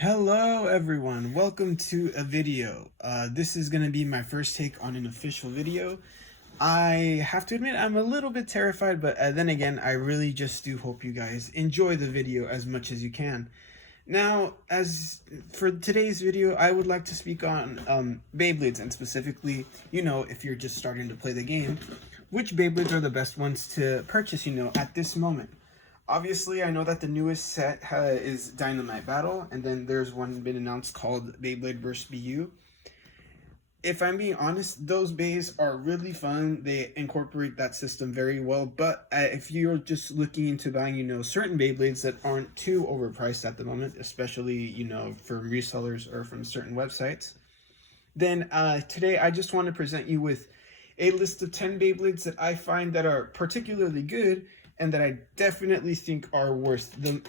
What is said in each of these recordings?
Hello everyone, welcome to a video. This is going to be my first take on an official video. I have to admit I'm a little bit terrified, but then again, I really just do hope you guys enjoy the video as much as you can. Now, as for today's video, I would like to speak on Beyblades, and specifically, if you're just starting to play the game, which Beyblades are the best ones to purchase, at this moment. Obviously, I know that the newest set is Dynamite Battle, and then there's one been announced called Beyblade vs. BU. If I'm being honest, those bays are really fun. They incorporate that system very well, but if you're just looking into buying, certain Beyblades that aren't too overpriced at the moment, especially, from resellers or from certain websites, then today I just want to present you with a list of 10 Beyblades that I find that are particularly good and that I definitely think are worth the,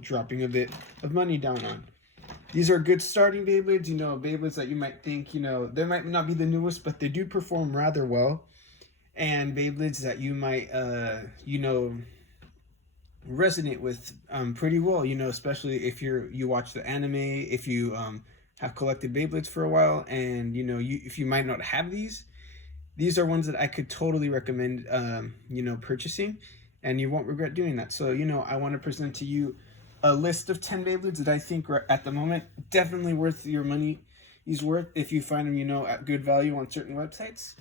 dropping a bit of money down on. These are good starting Beyblades, Beyblades that you might think, they might not be the newest, but they do perform rather well. And Beyblades that you might, resonate with pretty well, especially if you watch the anime, if you have collected Beyblades for a while, and, if you might not have these are ones that I could totally recommend, purchasing, and you won't regret doing that. So, I want to present to you a list of 10 Beyblades that I think are at the moment definitely worth your money. Worth if you find them, at good value on certain websites.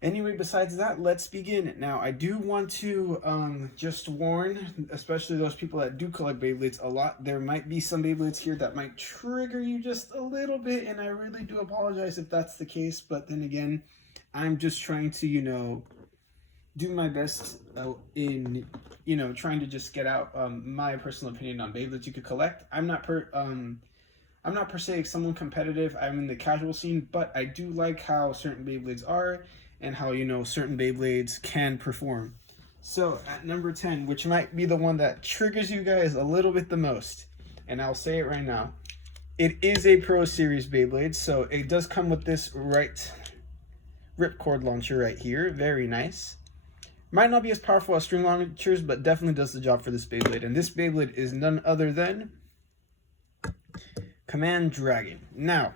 Anyway, besides that, let's begin. Now, I do want to just warn, especially those people that do collect Beyblades a lot, there might be some Beyblades here that might trigger you just a little bit, and I really do apologize if that's the case, but then again, I'm just trying to, do my best in, trying to just get out my personal opinion on Beyblades you could collect. I'm not per se someone competitive. I'm in the casual scene, but I do like how certain Beyblades are and how, certain Beyblades can perform. So at number 10, which might be the one that triggers you guys a little bit the most, and I'll say it right now, it is a Pro Series Beyblade, so it does come with this ripcord launcher right here. Very nice. Might not be as powerful as string launchers, but definitely does the job for this Beyblade. And this Beyblade is none other than Command Dragon. Now,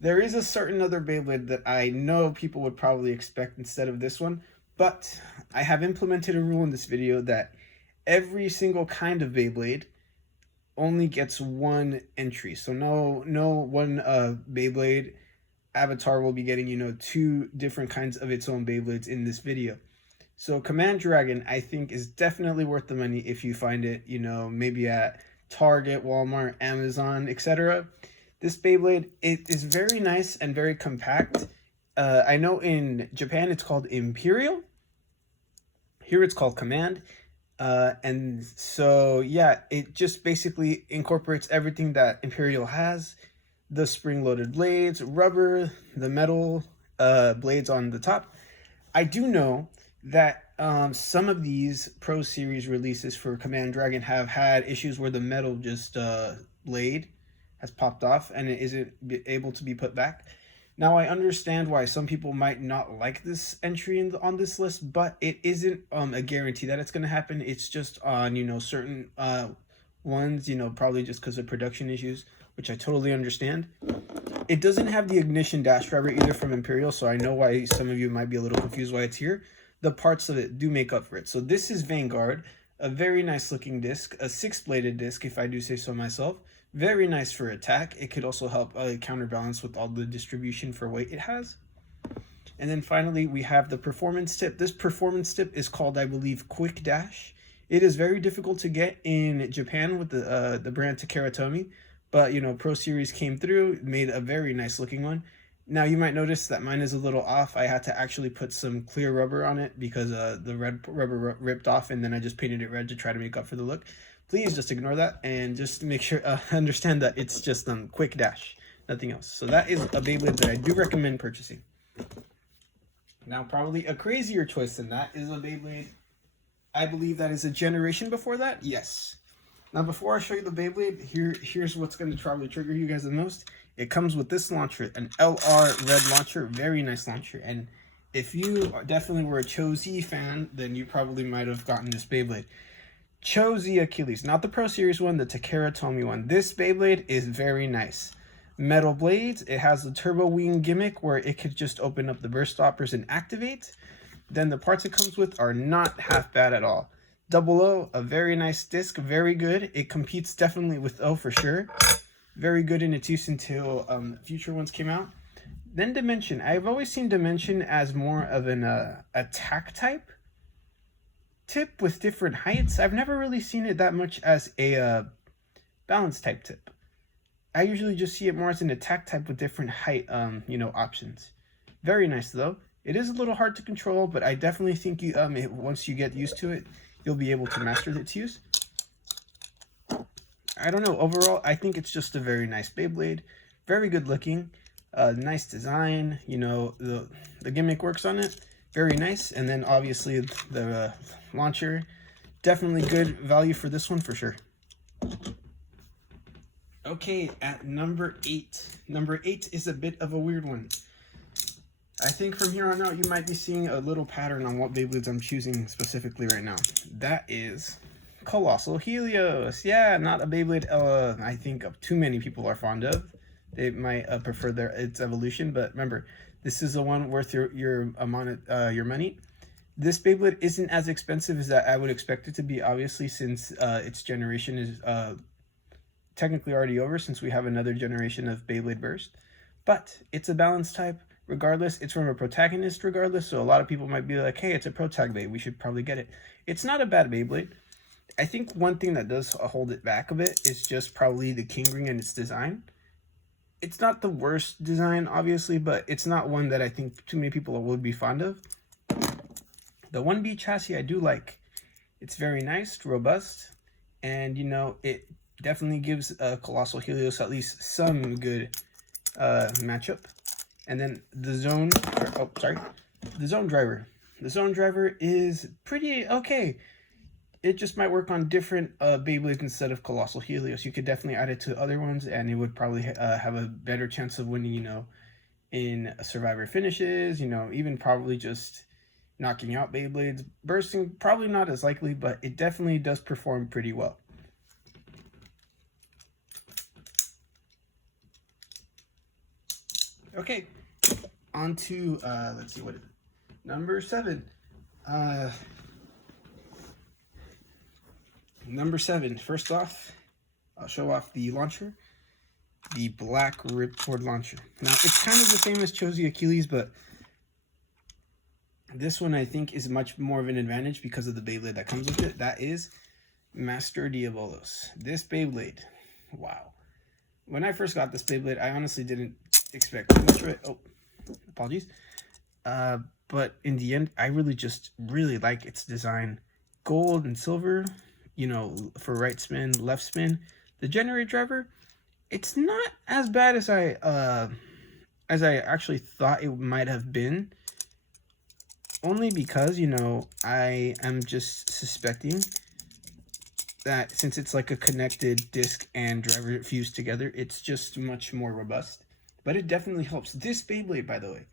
there is a certain other Beyblade that I know people would probably expect instead of this one, but I have implemented a rule in this video that every single kind of Beyblade only gets one entry. So no one Beyblade avatar will be getting, two different kinds of its own Beyblades in this video. So Command Dragon, I think, is definitely worth the money if you find it, maybe at Target, Walmart, Amazon, etc. This Beyblade, it is very nice and very compact. I know in Japan it's called Imperial. Here it's called Command. And so, yeah, it just basically incorporates everything that Imperial has. The spring-loaded blades, rubber, the metal blades on the top. I do know that some of these Pro Series releases for Command Dragon have had issues where the metal blade has popped off and it isn't able to be put back. Now, I understand why some people might not like this entry on this list, but it isn't a guarantee that it's going to happen. It's just on, certain ones, probably just because of production issues, which I totally understand. It doesn't have the ignition dash driver either from Imperial, so I know why some of you might be a little confused why it's here. The parts of it do make up for it. So this is Vanguard, a very nice looking disc, a 6-bladed disc if I do say so myself. Very nice for attack. It could also help counterbalance with all the distribution for weight it has. And then finally we have the performance tip. This performance tip is called, I believe, Quick Dash. It is very difficult to get in Japan with the brand Takara Tomy, but Pro Series came through, made a very nice looking one. Now you might notice that mine is a little off. I had to actually put some clear rubber on it because the red rubber ripped off, and then I just painted it red to try to make up for the look. Please just ignore that and just make sure understand that it's just Quick Dash, nothing else. So that is a Beyblade that I do recommend purchasing. Now probably a crazier choice than that is a Beyblade, I believe that is a generation before that. Yes. Now before I show you the Beyblade, here's what's going to probably trigger you guys the most. It comes with this launcher, an LR red launcher, very nice launcher. And if you definitely were a Cho Z fan, then you probably might have gotten this Beyblade. Chose Achilles, not the Pro Series one, the Takara Tomy one. This Beyblade is very nice. Metal blades. It has the turbo wing gimmick where it could just open up the burst stoppers and activate. Then the parts it comes with are not half bad at all. Double O, a very nice disc, very good. It competes definitely with O for sure. Very good in its use until future ones came out. Then Dimension. I've always seen Dimension as more of an attack type tip with different heights. I've never really seen it that much as a balance type tip. I usually just see it more as an attack type with different height, options. Very nice though. It is a little hard to control, but I definitely think you once you get used to it, you'll be able to master its use. I don't know. Overall, I think it's just a very nice Beyblade. Very good looking. Nice design. The gimmick works on it. Very nice. And then obviously the launcher. Definitely good value for this one for sure. Okay, at number 8. Number 8 is a bit of a weird one. I think from here on out, you might be seeing a little pattern on what Beyblades I'm choosing specifically right now. That is Colossal Helios. Yeah, not a Beyblade I think too many people are fond of. They might prefer its evolution, but remember, this is the one worth your money. This Beyblade isn't as expensive as that I would expect it to be, obviously, since its generation is technically already over, since we have another generation of Beyblade Burst. But it's a balance type. Regardless, it's from a protagonist regardless, so a lot of people might be like, hey, it's a protag Beyblade, we should probably get it. It's not a bad Beyblade. I think one thing that does hold it back a bit is just probably the king ring and its design. It's not the worst design, obviously, but it's not one that I think too many people would be fond of. The 1B chassis I do like. It's very nice, robust, and it definitely gives Colossal Helios at least some good matchup. And then the Zone Driver. The Zone Driver is pretty okay. It just might work on different Beyblades instead of Colossal Helios. You could definitely add it to other ones, and it would probably have a better chance of winning, in Survivor finishes, even probably just knocking out Beyblades. Bursting, probably not as likely, but it definitely does perform pretty well. Okay, on to, let's see, what is it? Number 7. Number 7, first off, I'll show off the launcher. The black ripcord launcher. Now, it's kind of the same as Chose Achilles, but this one I think is much more of an advantage because of the Beyblade that comes with it. That is Master Diabolos. This Beyblade, wow. When I first got this Beyblade, I honestly didn't expect too much of it. Oh, apologies. But in the end, I really like its design. Gold and silver, for right spin, left spin. The Generator Driver, it's not as bad as I actually thought it might have been. Only because, I am just suspecting that since it's like a connected disc and driver fused together, it's just much more robust. But it definitely helps. This Beyblade, by the way,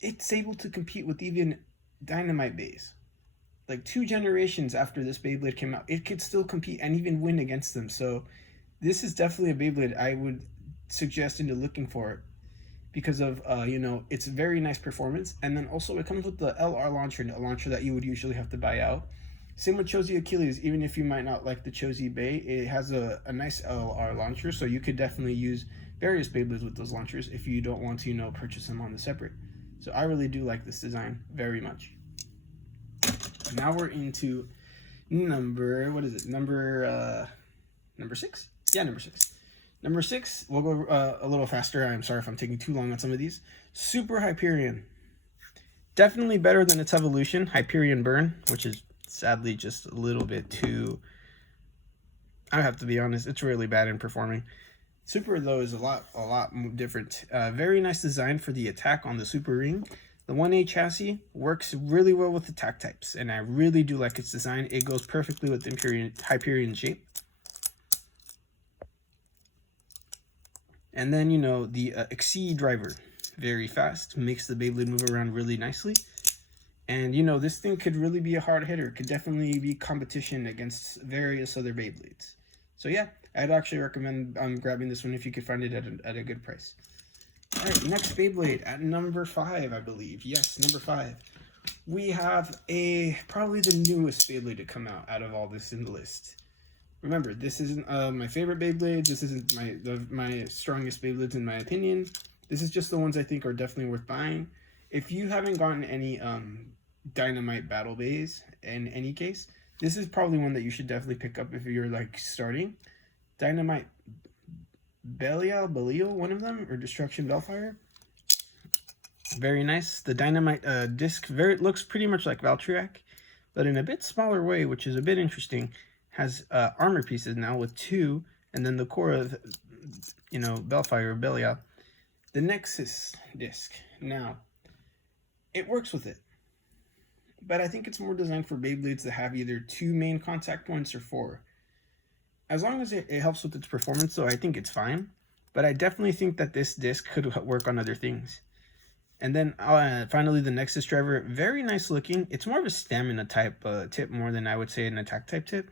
it's able to compete with even Dynamite Bays. Like 2 generations after this Beyblade came out, it could still compete and even win against them. So this is definitely a Beyblade I would suggest into looking for because of, its very nice performance. And then also it comes with the LR launcher, a launcher that you would usually have to buy out. Same with Chose Achilles. Even if you might not like the Chose Bay, it has a nice LR launcher. So you could definitely use various Beyblades with those launchers if you don't want to, purchase them on the separate. So I really do like this design very much. Now we're into number 6? Yeah, number 6. Number 6, we'll go a little faster. I'm sorry if I'm taking too long on some of these. Super Hyperion. Definitely better than its evolution, Hyperion Burn, which is sadly just a little bit too... I have to be honest, it's really bad in performing. Super, though, is a lot different. Very nice design for the attack on the Super Ring. The 1A chassis works really well with attack types, and I really do like its design. It goes perfectly with the Hyperion shape. And then, the Nexus Driver. Very fast, makes the Beyblade move around really nicely. And, you know, this thing could really be a hard hitter. It could definitely be competition against various other Beyblades. So yeah, I'd actually recommend grabbing this one if you could find it at a good price. Alright, next Beyblade at number 5, I believe. Yes, number 5. We have probably the newest Beyblade to come out of all this in the list. Remember, this isn't my favorite Beyblade. This isn't my strongest Beyblades in my opinion. This is just the ones I think are definitely worth buying. If you haven't gotten any Dynamite Battle Bays in any case, this is probably one that you should definitely pick up if you're like starting. Dynamite Belial, one of them, or Destruction Bellfire. Very nice. The Dynamite disc looks pretty much like Valtryek, but in a bit smaller way, which is a bit interesting. Has armor pieces now with 2, and then the core of, you know, Bellfire or Belial. The Nexus disc. Now, it works with it, but I think it's more designed for Beyblades that have either 2 main contact points or 4. As long as it helps with its performance, though, I think it's fine. But I definitely think that this disc could work on other things. And then finally, the Nexus Driver. Very nice looking. It's more of a stamina type tip more than I would say an attack type tip.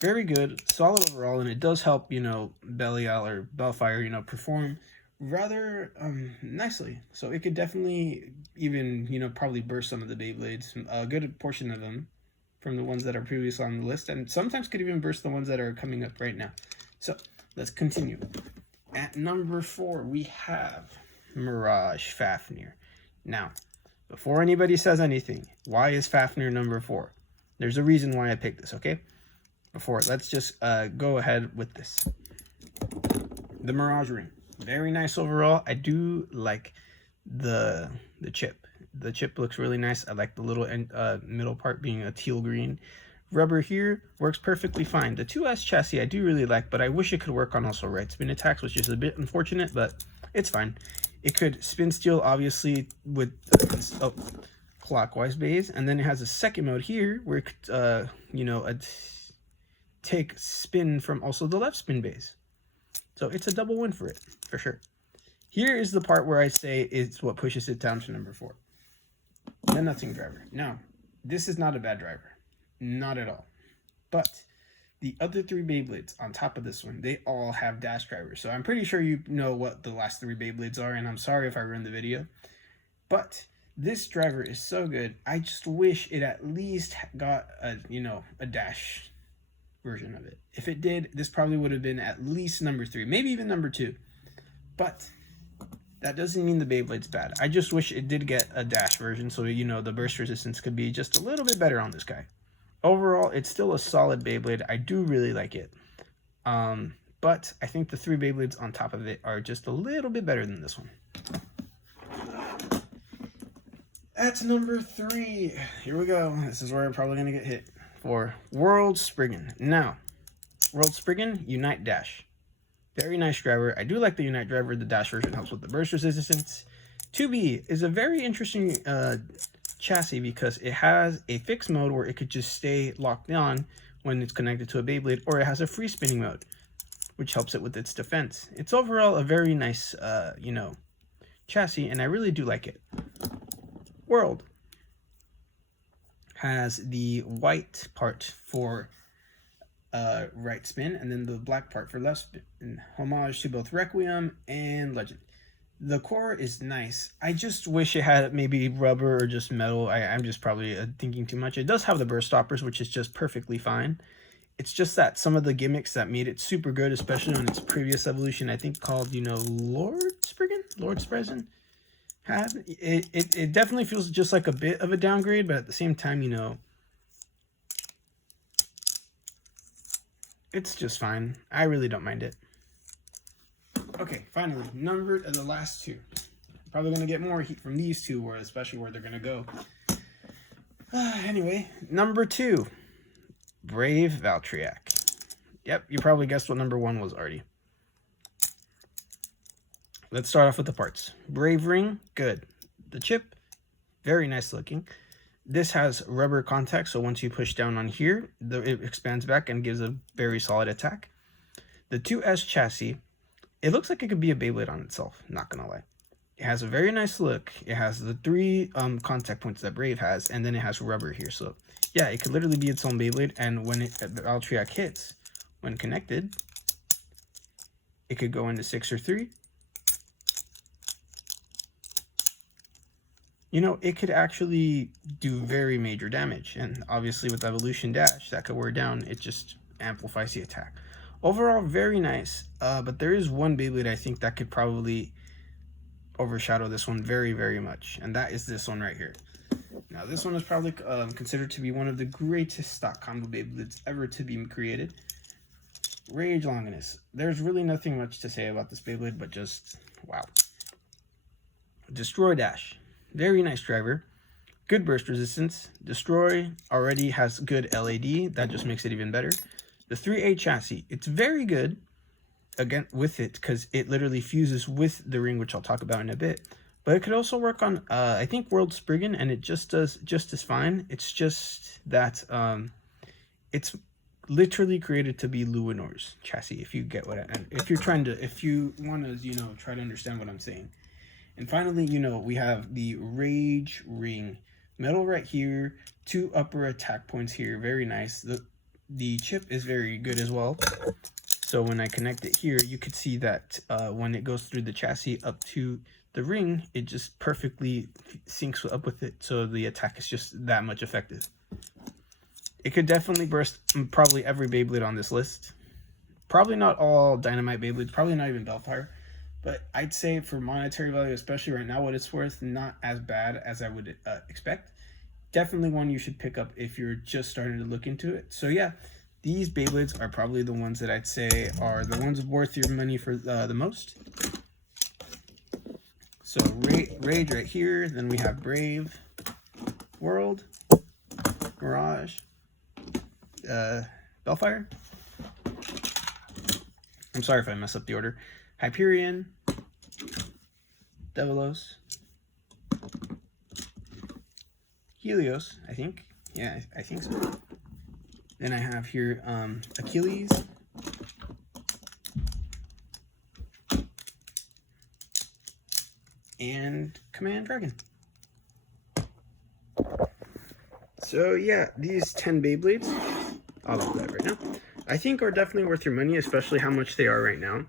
Very good, solid overall, and it does help, you know, Belial or Bellfire, you know, perform rather nicely. So it could definitely even, you know, probably burst some of the Beyblades, a good portion of them from the ones that are previously on the list, and sometimes could even burst the ones that are coming up right now. So let's continue. At number 4, we have Mirage Fafnir. Now, before anybody says anything, why is Fafnir number 4? There's a reason why I picked this, okay? Let's just go ahead with this. The Mirage Ring. Very nice overall. I do like the chip. The chip looks really nice. I like the little middle part being a teal green. Rubber here works perfectly fine. The 2S chassis I do really like, but I wish it could work on also right spin attacks, which is a bit unfortunate, but it's fine. It could spin steel, obviously, with clockwise bays, and then it has a second mode here where it could, you know, take spin from also the left spin bays. So it's a double win for it, for sure. Here is the part where I say it's what pushes it down to number 4. The Nothing Driver. Now, this is not a bad driver. Not at all. But the other 3 Beyblades on top of this one, they all have dash drivers. So I'm pretty sure you know what the last 3 Beyblades are, and I'm sorry if I ruined the video. But this driver is so good. I just wish it at least got a, you know, a dash version of it. If it did, this probably would have been at least number 3, maybe even number 2. But that doesn't mean the Beyblade's bad. I just wish it did get a dash version so, you know, the burst resistance could be just a little bit better on this guy. Overall, it's still a solid Beyblade. I do really like it. But I think the 3 Beyblades on top of it are just a little bit better than this one. That's number 3. Here we go. This is where I'm probably going to get hit. For World Spriggan. Now, World Spriggan, Unite Dash. Very nice driver. I do like the Unite driver. The dash version helps with the burst resistance. 2B is a very interesting chassis because it has a fixed mode where it could just stay locked on when it's connected to a Beyblade, or it has a free spinning mode, which helps it with its defense. It's overall a very nice, you know, chassis, and I really do like it. World has the white part for right spin, and then the black part for left spin, in homage to both Requiem and Legend. The core is nice. I just wish it had maybe rubber or just metal. I'm just probably thinking too much. It does have the burst stoppers, which is just perfectly fine. It's just that some of the gimmicks that made it super good, especially on its previous evolution, I think called, you know, Lord Spriggan, had it definitely feels just like a bit of a downgrade, but at the same time, you know, it's just fine. I really don't mind it. Okay, finally, the last 2. Probably gonna get more heat from these 2, especially where they're gonna go. Anyway, number 2, Brave Valtryek. Yep, you probably guessed what number 1 was already. Let's start off with the parts. Brave Ring, good. The chip, very nice looking. This has rubber contact, so once you push down on here, it expands back and gives a very solid attack. The 2S chassis, it looks like it could be a Beyblade on itself, not gonna lie. It has a very nice look. It has the 3 contact points that Brave has, and then it has rubber here. So yeah, it could literally be its own Beyblade, and when the Altriac hits, when connected, it could go into 6 or 3. You know, it could actually do very major damage, and obviously with Evolution Dash, that could wear down. It just amplifies the attack. Overall, very nice, but there is one Beyblade I think that could probably overshadow this one very, very much, and that is this one right here. Now, this one is probably considered to be one of the greatest stock combo Beyblades ever to be created. Rage Longinus. There's really nothing much to say about this Beyblade, but just, wow. Destroy Dash. Very nice driver. Good burst resistance. Destroy already has good LAD. That just makes it even better. The 3A chassis. It's very good, again, with it, because it literally fuses with the ring, which I'll talk about in a bit. But it could also work on, I think, World Spriggan, and it just does just as fine. It's just that it's literally created to be Luinor's chassis, if you get what if you want to, you know, try to understand what I'm saying. And finally, you know, we have the Rage Ring. Metal right here, 2 upper attack points here, very nice. The chip is very good as well. So when I connect it here, you could see that when it goes through the chassis up to the ring, it just perfectly syncs up with it. So the attack is just that much effective. It could definitely burst probably every Beyblade on this list. Probably not all Dynamite Beyblades, probably not even Bellfire. But I'd say for monetary value, especially right now, what it's worth, not as bad as I would expect. Definitely one you should pick up if you're just starting to look into it. So yeah, these Beyblades are probably the ones that I'd say are the ones worth your money for the most. So Rage right here, then we have Brave, World, Mirage, Bellfire. I'm sorry if I mess up the order. Hyperion, Devilos, Helios, I think. Yeah, I think so. Then I have here Achilles, and Command Dragon. So yeah, these 10 Beyblades, I'll look that right now, I think are definitely worth your money, especially how much they are right now.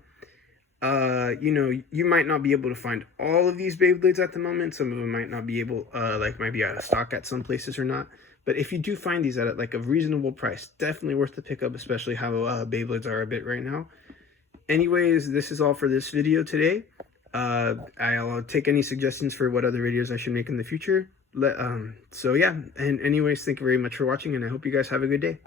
You know, you might not be able to find all of these Beyblades at the moment. Some of them might not be able, might be out of stock at some places or not. But if you do find these at like a reasonable price, definitely worth the pickup, especially how Beyblades are a bit right now. Anyways, this is all for this video today. I'll take any suggestions for what other videos I should make in the future. So yeah, and anyways, thank you very much for watching, and I hope you guys have a good day.